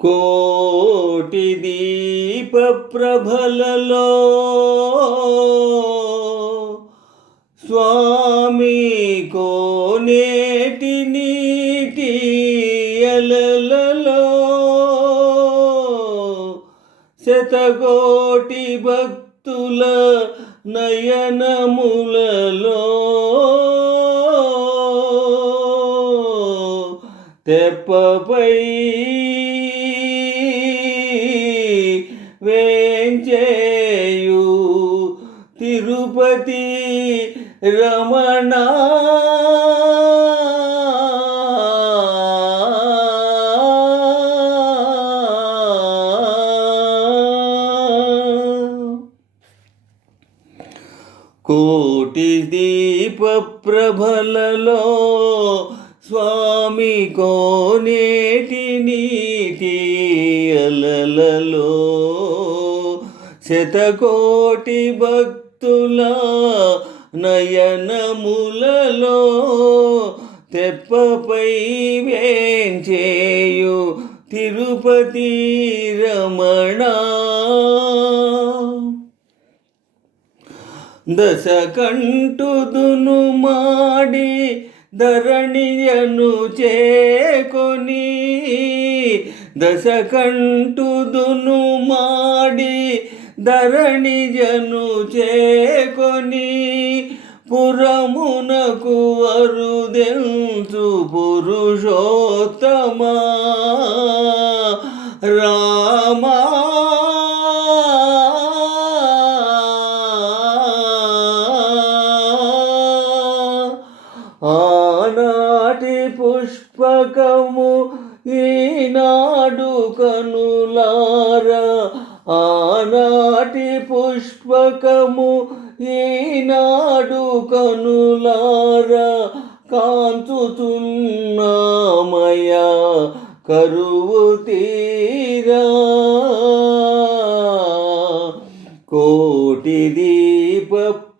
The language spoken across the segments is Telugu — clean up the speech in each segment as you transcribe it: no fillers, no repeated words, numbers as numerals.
కోటి దీప ప్రభలలో స్వామి కోనేటి నీటి అలలలో శతకోటి భక్తుల నయనములలో తెప్పపై వేంచేయు తిరుపతి రమణ కోటి దీప ప్రభలలో స్వామి కోనేటి నీటి అలలలో శతకోటి భక్తుల నయనములలో తెప్పపై వేంచేయు తిరుపతి రమణ దశకంఠుదును మాడి ధరణియను చేకొని దశకంఠుదును మాడి ధరణిజను చేకొని పురమునకు అరుదెంచు పురుషోత్తమా రామా ఆనాటి పుష్పకము ఈనాడు కనులారా ఆనాటి పుష్పకము ఈనాడు కనులారా కాంచుచున్నామయా కరువు తీరా కోటి దీప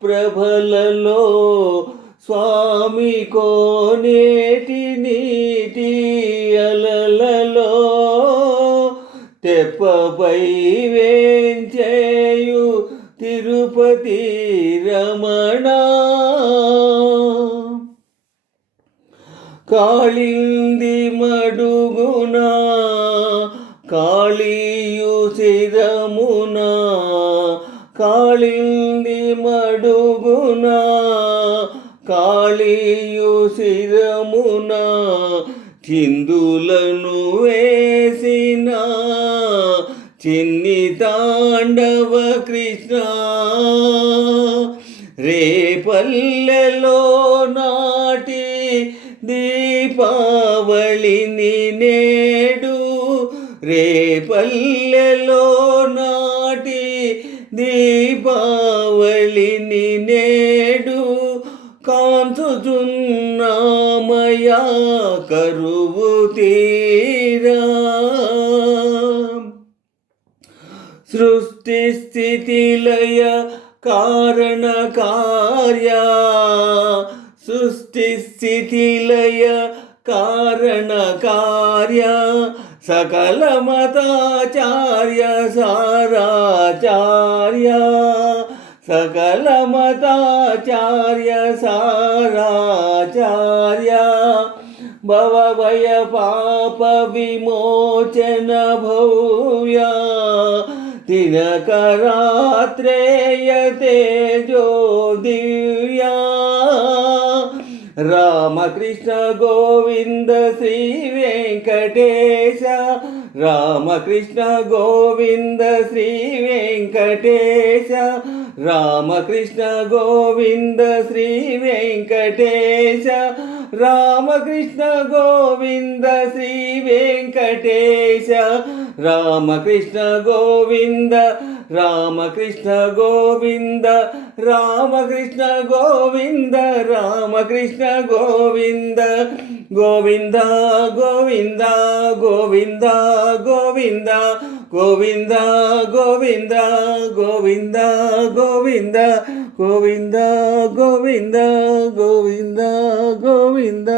ప్రభలలో స్వామి కోనేటి నీటి అలలలో తెప్పపై వేంచేయు తిరుపతి రమణ కాళింది మడుగున కాళీయు శిరమున కాళింది మడుగున కాళీయు శిరమున చిందులను వేసిన చిన్ని తాండవ కృష్ణ రేపల్లెలో నాటి దీపావళిని నేడు రేపల్లెలో నాటి దీపావళిని నేడు కాంచుచున్నామయా కరువు తీరా సృష్టి స్థితి లయ కారణ కార్య సృష్టి స్థితి లయ కారణ కార్య సకల మతాచార్య సారాచార్య సకల మతాచార్య సారాచార్య భవభయ పాప విమోచన భవ్య తినకరాత్రేయ తేజో దివ్యా రామకృష్ణ గోవింద శ్రీ వెంకటేశ రామకృష్ణ గోవింద శ్రీ వెంకటేశ రామకృష్ణ గోవింద శ్రీ వెంకటేశ రామకృష్ణ గోవింద శ్రీ వెంకటేశ రామకృష్ణ గోవింద రామకృష్ణ గోవింద రామకృష్ణ గోవింద రామకృష్ణ గోవింద గోవింద గోవింద గోవింద గోవింద గోవింద గోవింద గోవింద గోవింద గోవింద గోవింద గోవింద గోవింద